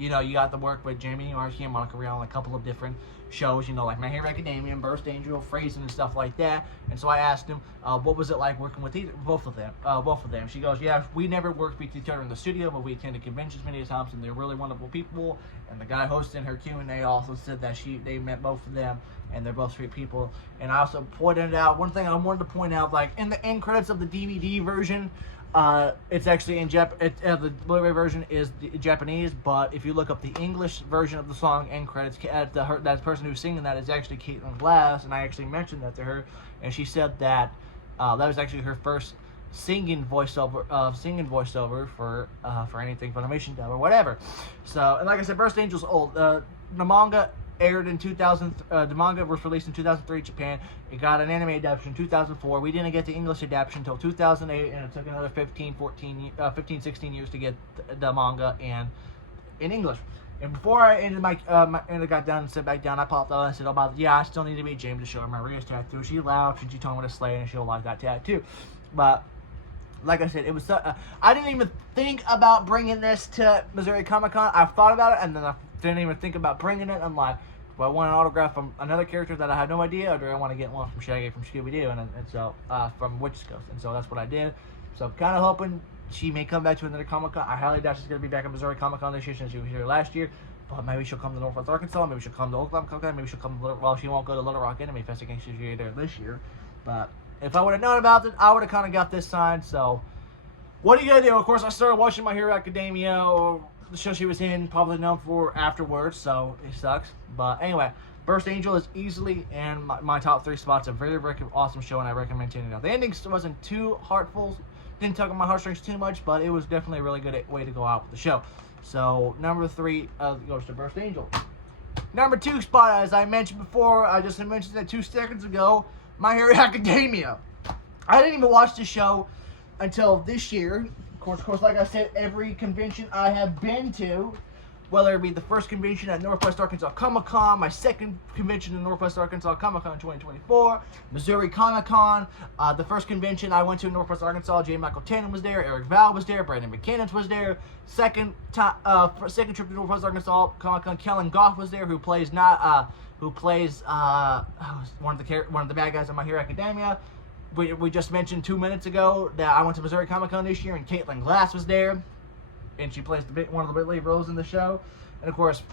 you know, you got to work with Jamie Archie and Monica Rial on a couple of different shows, you know, like My Hero Academia and Burst Angel, Phrasing and stuff like that. And so I asked him, what was it like working with both of them? She goes, yeah, we never worked with each other in the studio, but we attended conventions many times, and they're really wonderful people. And the guy hosting her Q&A also said that they met both of them, and they're both sweet people. And I also pointed out, one thing I wanted to point out, like in the end credits of the DVD version, it's actually in the Blu-ray version is Japanese, but if you look up the English version of the song end credits, that person who's singing that is actually Caitlin Glass, and I actually mentioned that to her, and she said that that was actually her first singing voiceover for anything Funimation dub or whatever. So, and like I said, Burst Angel's old. The manga aired in 2000. The manga was released in 2003 in Japan. It got an anime adaptation in 2004. We didn't get the English adaptation until 2008, and it took another 15, 16 years to get the manga in English. And before I ended got done and sat back down, I popped up and I said, I still need to meet James to show her my Rios tattoo. She laughed and she told me to slay, and she'll like that tattoo. But like I said, it was I didn't even think about bringing this to Missouri Comic Con. I thought about it, and then I didn't even think about bringing it. I'm like, do I want an autograph from another character that I had no idea, or do I want to get one from Shaggy from Scooby-Doo, and so from Witch's Ghost? And so that's what I did. So I'm kind of hoping she may come back to another Comic Con. I highly doubt she's going to be back at Missouri Comic Con this year since she was here last year. But maybe she'll come to Northwest Arkansas. Maybe she'll come to Oklahoma Comic Con. Maybe she'll come to she won't go to Little Rock Anime Fest again. She's there this year. But if I would have known about it, I would have kind of got this signed. So what are you going to do? Of course, I started watching My Hero Academia, or the show she was in, probably known for afterwards, so it sucks. But anyway, Burst Angel is easily in my top 3 spots. A very, very awesome show, and I recommend checking it out. The ending wasn't too heartful, didn't tug on my heartstrings too much, but it was definitely a really good way to go out with the show. So number 3 goes to Burst Angel. Number 2 spot, as I mentioned before, I just mentioned that 2 seconds ago, My Hero Academia. I didn't even watch the show until this year. Of course, like I said, every convention I have been to, whether it be the first convention at Northwest Arkansas Comic Con, my second convention in Northwest Arkansas Comic Con 2024, Missouri Comic Con, the first convention I went to in Northwest Arkansas, J. Michael Tannen was there, Eric Val was there, Brandon McKinnon was there. Second trip to Northwest Arkansas Comic Con, Kellen Goff was there, who plays one of the bad guys in My Hero Academia. We just mentioned 2 minutes ago that I went to Missouri Comic Con this year, and Caitlin Glass was there, and she plays one of the lead roles in the show. And of course,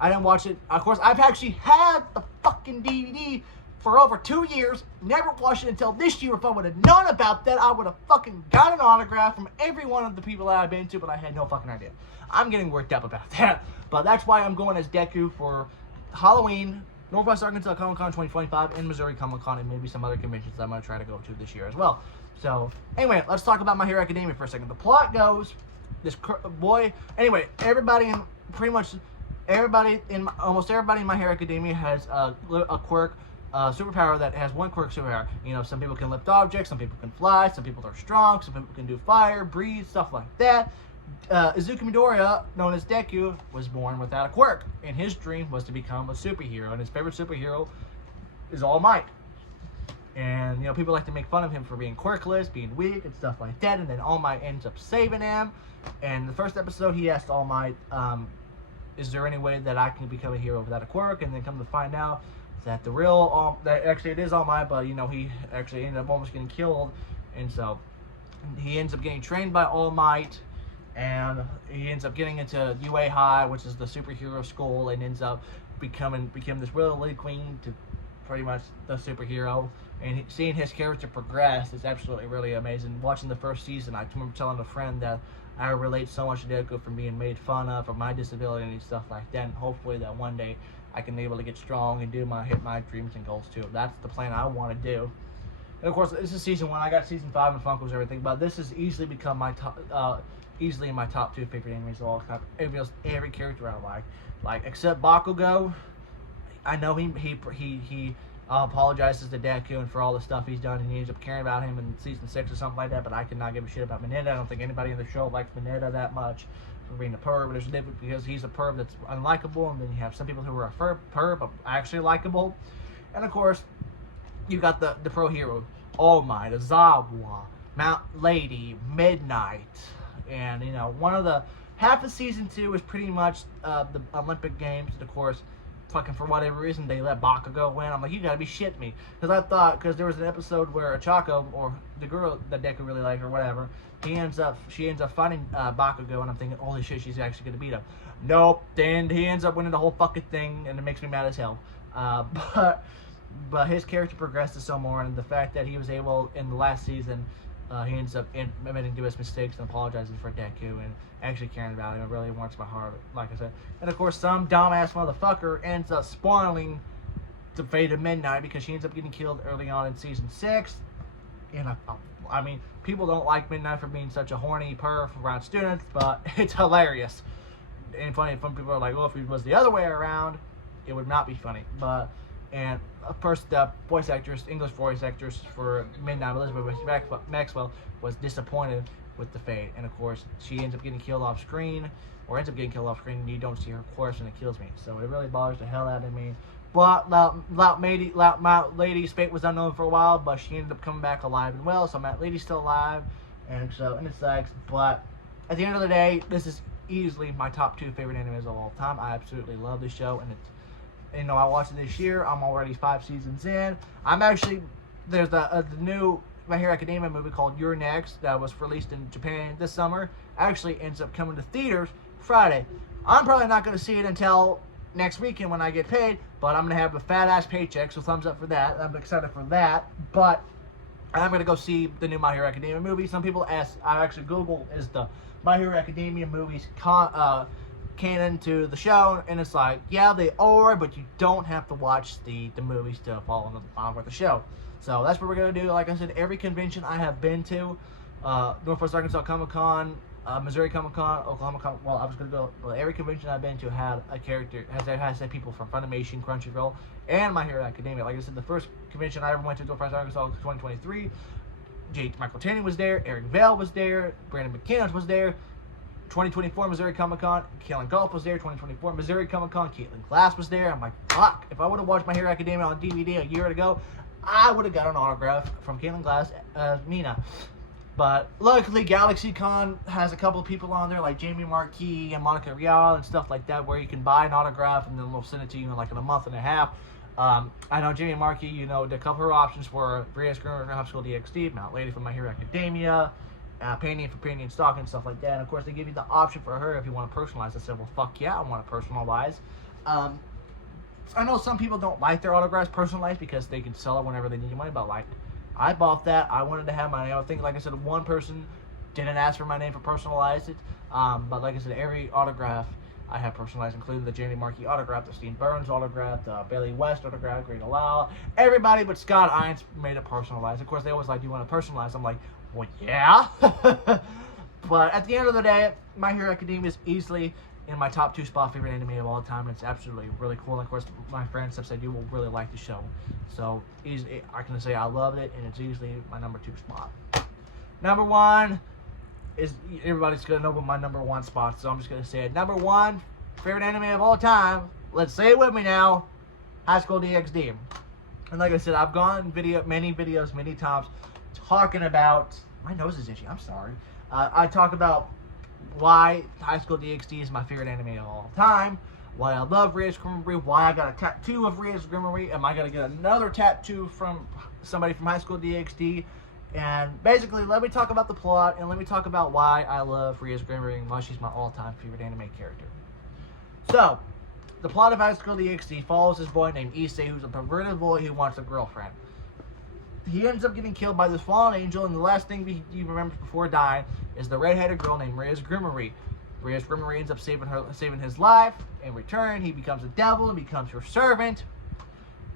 I didn't watch it. Of course, I've actually had the fucking DVD for over 2 years. Never watched it until this year. If I would have known about that, I would have fucking got an autograph from every one of the people that I've been to, but I had no fucking idea. I'm getting worked up about that. But that's why I'm going as Deku for Halloween, Northwest Arkansas Comic Con 2025, and Missouri Comic Con, and maybe some other conventions I'm going to try to go to this year as well. So, anyway, let's talk about My Hero Academia for a second. The plot goes, anyway, almost everybody in My Hero Academia has a quirk, superpower that has one quirk superpower. You know, some people can lift objects, some people can fly, some people are strong, some people can do fire, breathe, stuff like that. Izuku Midoriya, known as Deku, was born without a quirk, and his dream was to become a superhero, and his favorite superhero is All Might. And, you know, people like to make fun of him for being quirkless, being weak, and stuff like that, and then All Might ends up saving him. And the first episode, he asked All Might, is there any way that I can become a hero without a quirk? And then come to find out that that actually it is All Might, but, you know, he actually ended up almost getting killed, and so he ends up getting trained by All Might, and he ends up getting into UA High, which is the superhero school, and ends up become this real elite queen to pretty much the superhero. And seeing his character progress is absolutely really amazing. Watching the first season, I remember telling a friend that I relate so much to Deku from being made fun of for my disability and stuff like that, and hopefully that one day I can be able to get strong and hit my dreams and goals too. That's the plan I want to do. And of course, this is season 1. I got season 5 and Funko's and everything, but this has easily become my top, easily in my top 2 favorite animes of all time. Every character I like except Bakugo. I know he apologizes to Deku and for all the stuff he's done, and he ends up caring about him in season 6 or something like that. But I could not give a shit about Mineta. I don't think anybody in the show likes Mineta that much for being a perv. There's a difference because he's a perv that's unlikable, and then you have some people who are a perv but actually likable. And of course, you got the pro hero, All Might, Azawa, Mount Lady, Midnight, and you know one of the half of season 2 is pretty much the Olympic Games. And of course, fucking for whatever reason, they let Bakugo win. I'm like, you gotta be shitting me. Because I thought, because there was an episode where Achako, or the girl that Deku really liked or whatever, she ends up fighting Bakugo, and I'm thinking, holy shit, she's actually gonna beat him. Nope. Then he ends up winning the whole fucking thing, and it makes me mad as hell. But his character progresses so more, and the fact that he was able in the last season, he ends up admitting to his mistakes and apologizing for Deku and actually caring about him. It really warms my heart, like I said. And of course, some dumbass motherfucker ends up spoiling the fate of Midnight because she ends up getting killed early on in season 6. And I mean, people don't like Midnight for being such a horny perv around students, but it's hilarious. And funny, some people are like, well, if it was the other way around, it would not be funny. And of course, the English voice actress for Midnight, Elizabeth Maxwell, was disappointed with the fate. And of course, she ends up getting killed off screen, and you don't see her, of course, and it kills me. So it really bothers the hell out of me. But Loud Lady's fate was unknown for a while, but she ended up coming back alive and well. So Matt Lady's still alive, and it sucks. But at the end of the day, this is easily my top 2 favorite animes of all time. I absolutely love this show, and it's, I watched it this year. I'm already 5 seasons in. There's the new My Hero Academia movie called You're Next that was released in Japan this summer. Actually ends up coming to theaters Friday. I'm probably not going to see it until next weekend when I get paid, but I'm going to have a fat ass paycheck, so thumbs up for that. I'm excited for that. But I'm going to go see the new My Hero Academia movie. Some people ask, I actually Googled, is the My Hero Academia movies canon to the show, and it's like, yeah, they are, but you don't have to watch the movies to follow along with the show. So that's what we're going to do. Like I said, every convention I have been to, Northwest Arkansas Comic-Con, Missouri Comic-Con, Oklahoma Comic, well, I was going to go, well, every convention I've been to had a character, has had people from Funimation, Crunchyroll, and My Hero Academia. Like I said, the first convention I ever went to, Northwest Arkansas 2023, Michael Taney was there, Eric Vale was there, Brandon McKinnon was there. 2024 Missouri Comic-Con, Kalen Gulf was there. 2024 Missouri Comic-Con, Caitlin Glass was there. I'm like, fuck, if I would have watched My Hero Academia on DVD a year ago, I would have got an autograph from Caitlin Glass as Mina. But luckily, GalaxyCon has a couple of people on there, like Jamie Marquis and Monica Rial and stuff like that, where you can buy an autograph and then they'll send it to you in like in a month and a half. I know Jamie Marquis, the couple of her options were Rhea Scrimmer from High School DxD, Mount Lady from My Hero Academia, painting for painting stock and stuff like that. And of course, they give you the option for her if you want to personalize. I said, well, fuck yeah, I want to personalize. I know some people don't like their autographs personalized because they can sell it whenever they need money, but like, I bought that. I wanted to have my name. I think, like I said, one person didn't ask for my name for personalized it. But like I said, every autograph I have personalized, including the Jamie Marquis autograph, the Steve Burns autograph, the Bailey West autograph, Greta Lau. Everybody but Scott Irons made it personalized. Of course, they always like, do you want to personalize? I'm like, well, yeah. But at the end of the day, My Hero Academia is easily in my top 2 spot favorite anime of all time. It's absolutely really cool. And of course, my friends have said you will really like the show. So I can say I loved it, and it's easily my number 2 spot. Number 1 is, everybody's gonna know what my number 1 spot, so I'm just gonna say it. Number 1 favorite anime of all time. Let's say it with me now. High School DxD. And like I said, I've gone many videos many times talking about, my nose is itchy, I'm sorry. I talk about why High School DxD is my favorite anime of all time, why I love Rhea Scrimmer, why I got a tattoo of Rhea Scrimmer, am I going to get another tattoo from somebody from High School DxD, and basically let me talk about the plot, and let me talk about why I love Rhea Scrimmer and why she's my all-time favorite anime character. So, the plot of High School DxD follows this boy named Issei, who's a perverted boy who wants a girlfriend. He ends up getting killed by this fallen angel, and the last thing he remembers before dying is the red-headed girl named Rhea Scrimmer. Rhea Scrimmer ends up saving his life. In return, he becomes a devil and becomes her servant.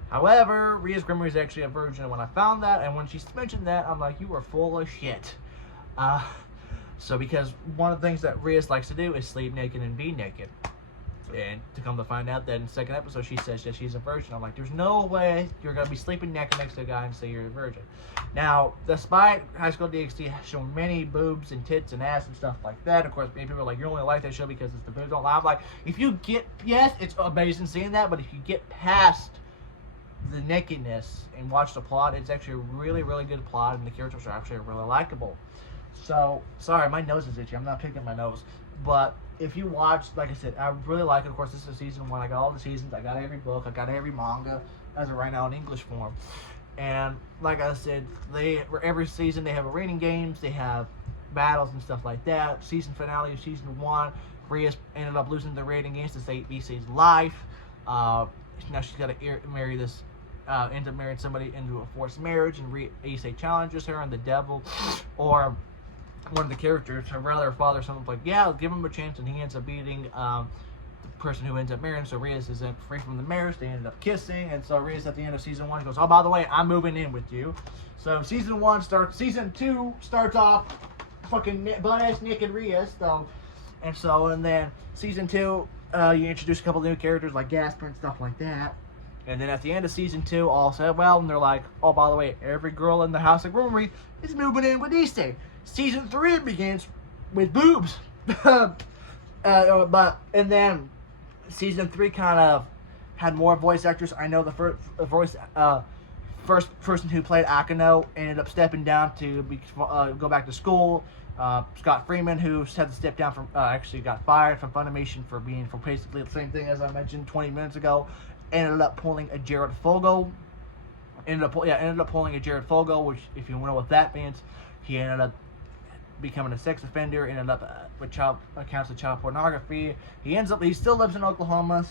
However, Rhea Scrimmer is actually a virgin, and when I found that, and when she mentioned that, I'm like, you are full of shit. So because one of the things that Rhea likes to do is sleep naked and be naked. And to come to find out that in the second episode, she says that she's a virgin. I'm like, there's no way you're going to be sleeping naked next to a guy and say you're a virgin. Now, despite High School DxD has shown many boobs and tits and ass and stuff like that, of course, people are like, you only like that show because it's the boobs don't lie. I'm like, if you get, yes, it's amazing seeing that, but if you get past the nakedness and watch the plot, it's actually a really, really good plot, and the characters are actually really likable. So, sorry, my nose is itchy. I'm not picking my nose. But if you watch, like I said, I really like it. Of course, this is season 1. I got all the seasons. I got every book. I got every manga as of right now in English form. And like I said, every season they have arena games. They have battles and stuff like that. Season finale of season 1, Rhea ended up losing the rating games to save Issei's life. Now she's got to marry this, ends up marrying somebody into a forced marriage, and Issei challenges her, and the devil, or one of the characters, her brother or father, something like, yeah, I'll give him a chance, and he ends up beating the person who ends up marrying. So Reyes is free from the marriage. They ended up kissing, and so Reyes at the end of season 1 goes, oh, by the way, I'm moving in with you. So season 2 starts off fucking butt-ass naked Reyes, though. And then season 2, you introduce a couple of new characters like Gasper and stuff like that. And then at the end of season 2, all said well, and they're like, oh, by the way, every girl in the House of Groomery is moving in with Issei. Season 3 begins with boobs. And then season 3 kind of had more voice actors. I know the first person who played Akano ended up stepping down to go back to school. Scott Freeman, who had to step down from, actually got fired from Funimation for basically the same thing as I mentioned 20 minutes ago, ended up pulling a Jared Fogle. Ended up pulling a Jared Fogle, which, if you know what that means, he ended up becoming a sex offender, ended up with accounts of child pornography. He still lives in Oklahoma,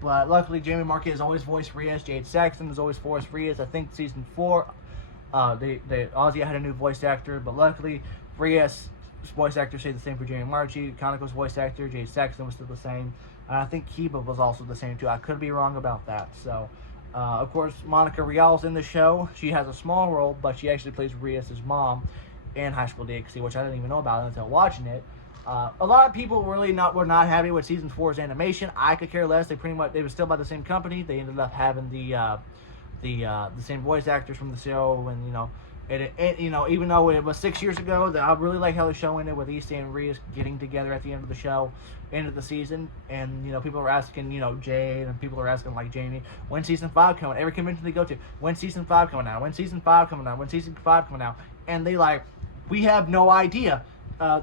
but luckily Jamie Marquez has always voiced Reyes. Jade Saxton has always voiced Reyes. I think season 4, Ozzy had a new voice actor, but luckily Reyes' voice actor stayed the same for Jamie Marchi. Kaneko's voice actor, Jade Saxton, was still the same. And I think Kiba was also the same too. I could be wrong about that. So, of course, Monica Rial's in the show. She has a small role, but she actually plays Reyes' mom in High School DxD, which I didn't even know about until watching it. A lot of people were not happy with season 4's animation. I could care less. They were still by the same company. They ended up having the same voice actors from the show, and even though it was 6 years ago, I really like how the show ended with Issei and Reyes getting together at the end of the show, end of the season, and people were asking, Jade, and people are asking like Jamie, when season 5 coming? Every convention they go to, when season 5 coming out? When season 5 coming out? When season 5 coming out? And we have no idea.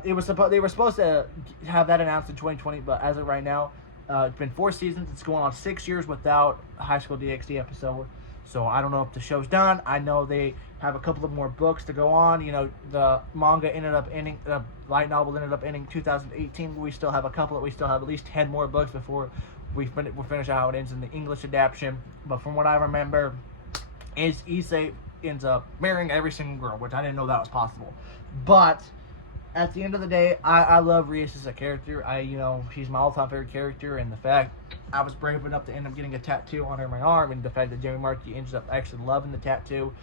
They were supposed to have that announced in 2020, but as of right now, it's been 4 seasons. It's going on 6 years without a High School DxD episode. So I don't know if the show's done. I know they have a couple of more books to go on. The manga ended up ending, the light novel ended up ending 2018. We still have at least 10 more books before we'll finish out how it ends in the English adaptation. But from what I remember, is Issei ends up marrying every single girl, which I didn't know that was possible. But at the end of the day, I love Reyes as a character. She's my all-time favorite character, and the fact I was brave enough to end up getting a tattoo on my arm, and the fact that Jamie Marchi ended up actually loving the tattoo.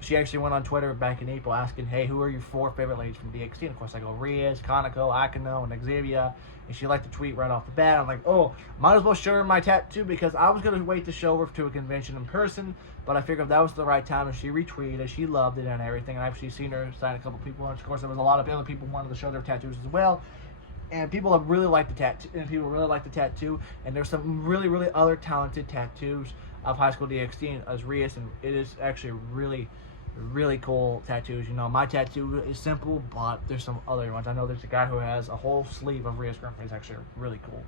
She actually went on Twitter back in April asking, hey, who are your 4 favorite ladies from DxD? And of course I go, Reyes, Kaneko, Akano, and Xavier. And she liked the tweet right off the bat. I'm like, oh, might as well show her my tattoo, because I was going to wait to show her to a convention in person, but I figured that was the right time, and she retweeted it. She loved it and everything, and I've actually seen her sign a couple people. And of course, there was a lot of other people who wanted to show their tattoos as well. And people have really liked the tattoo, and there's some really, really other talented tattoos of High School DxD as Reyes, and it is actually really, really cool tattoos. My tattoo is simple, but there's some other ones. I know there's a guy who has a whole sleeve of Reyes Grumpy. It's actually really cool.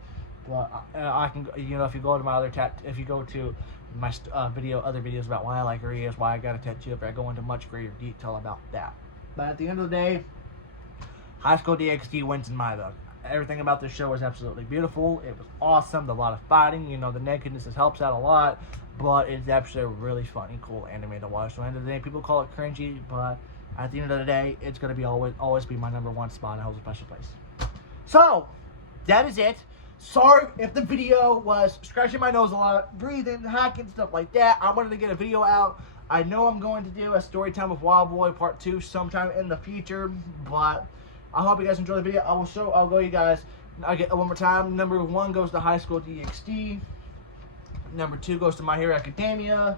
But I can, if you go to my other if you go to my other videos about why I like Reyes, why I got a tattoo, if I go into much greater detail about that. But at the end of the day, High School DxD wins in my book. Everything about this show was absolutely beautiful. It was awesome. A lot of fighting. The nakedness helps out a lot, but it's actually a really funny, cool anime to watch. So at the end of the day, people call it cringy, but at the end of the day, it's going to be always be my number 1 spot. It holds a special place. So, that is it. Sorry if the video was scratching my nose a lot, breathing, hacking, stuff like that. I wanted to get a video out. I know I'm going to do a story time with Wild Boy Part 2 sometime in the future, but I hope you guys enjoy the video. I'll go you guys. I'll get one more time. Number 1 goes to High School DxD. Number 2 goes to My Hero Academia.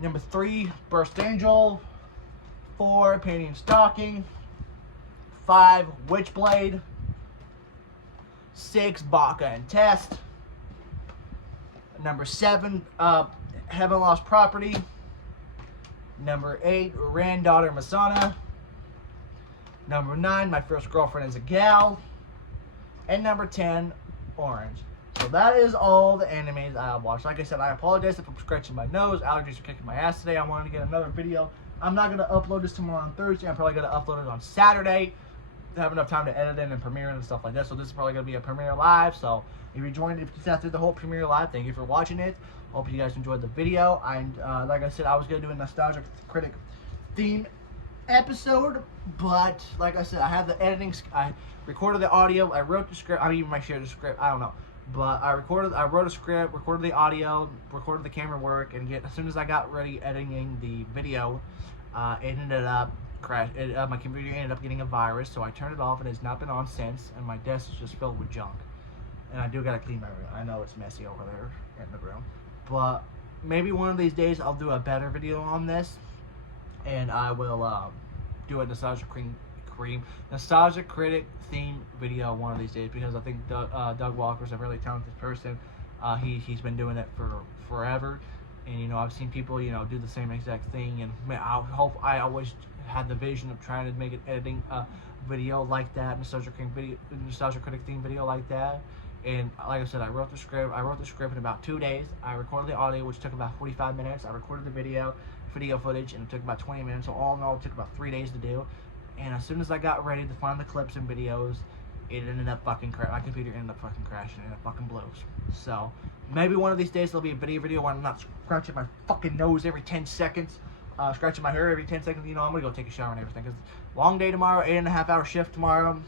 Number 3, Burst Angel. 4, Panty and Stocking. 5, Witchblade. 6, Baka and Test. Number 7, Heaven Lost Property. Number 8, Granddaughter Masana. Number 9, my first girlfriend is a gal. And number 10, orange. So that is all the animes I have watched. Like I said, I apologize if I'm scratching my nose. Allergies are kicking my ass today. I wanted to get another video. I'm not going to upload this tomorrow on Thursday. I'm probably going to upload it on Saturday to have enough time to edit it and premiere it and stuff like that. So this is probably going to be a premiere live. So if you sat through the whole premiere live, thank you for watching it. Hope you guys enjoyed the video. And like I said, I was going to do a Nostalgia Critic theme episode, but like I said, I have the editing. I recorded the audio. I wrote the script. I even might share the script. I don't know. But I wrote a script, recorded the audio, recorded the camera work, and as soon as I got ready editing the video, it ended up my computer ended up getting a virus, so I turned it off, and it's not been on since, and my desk is just filled with junk. And I do gotta clean my room. I know it's messy over there in the room, but maybe one of these days I'll do a better video on this, and I will do a Nostalgia Critic theme video one of these days, because I think Doug Walker's a really talented person. He's been doing it for forever, and you know, I've seen people, you know, do the same exact thing, and I always had the vision of trying to make an editing video like that, Nostalgia Critic theme video like that. And like I said, I wrote the script in about 2 days. I recorded the audio, which took about 45 minutes. I recorded the video footage, and it took about 20 minutes. So all in all, it took about 3 days to do. And as soon as I got ready to find the clips and videos, it ended up fucking my computer ended up fucking crashing, and it fucking blows. So maybe one of these days there'll be a video when I'm not scratching my fucking nose every 10 seconds, scratching my hair every 10 seconds. You know, I'm gonna go take a shower and everything, because long day tomorrow, 8.5-hour shift tomorrow,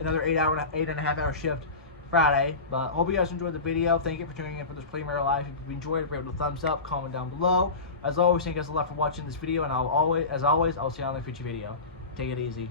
another 8.5-hour shift Friday. But hope you guys enjoyed the video. Thank you for tuning in for this premiere live. If you enjoyed it, rate it a thumbs up, comment down below. As always, thank you guys a lot for watching this video, and as always, I'll see you on the future video. Take it easy.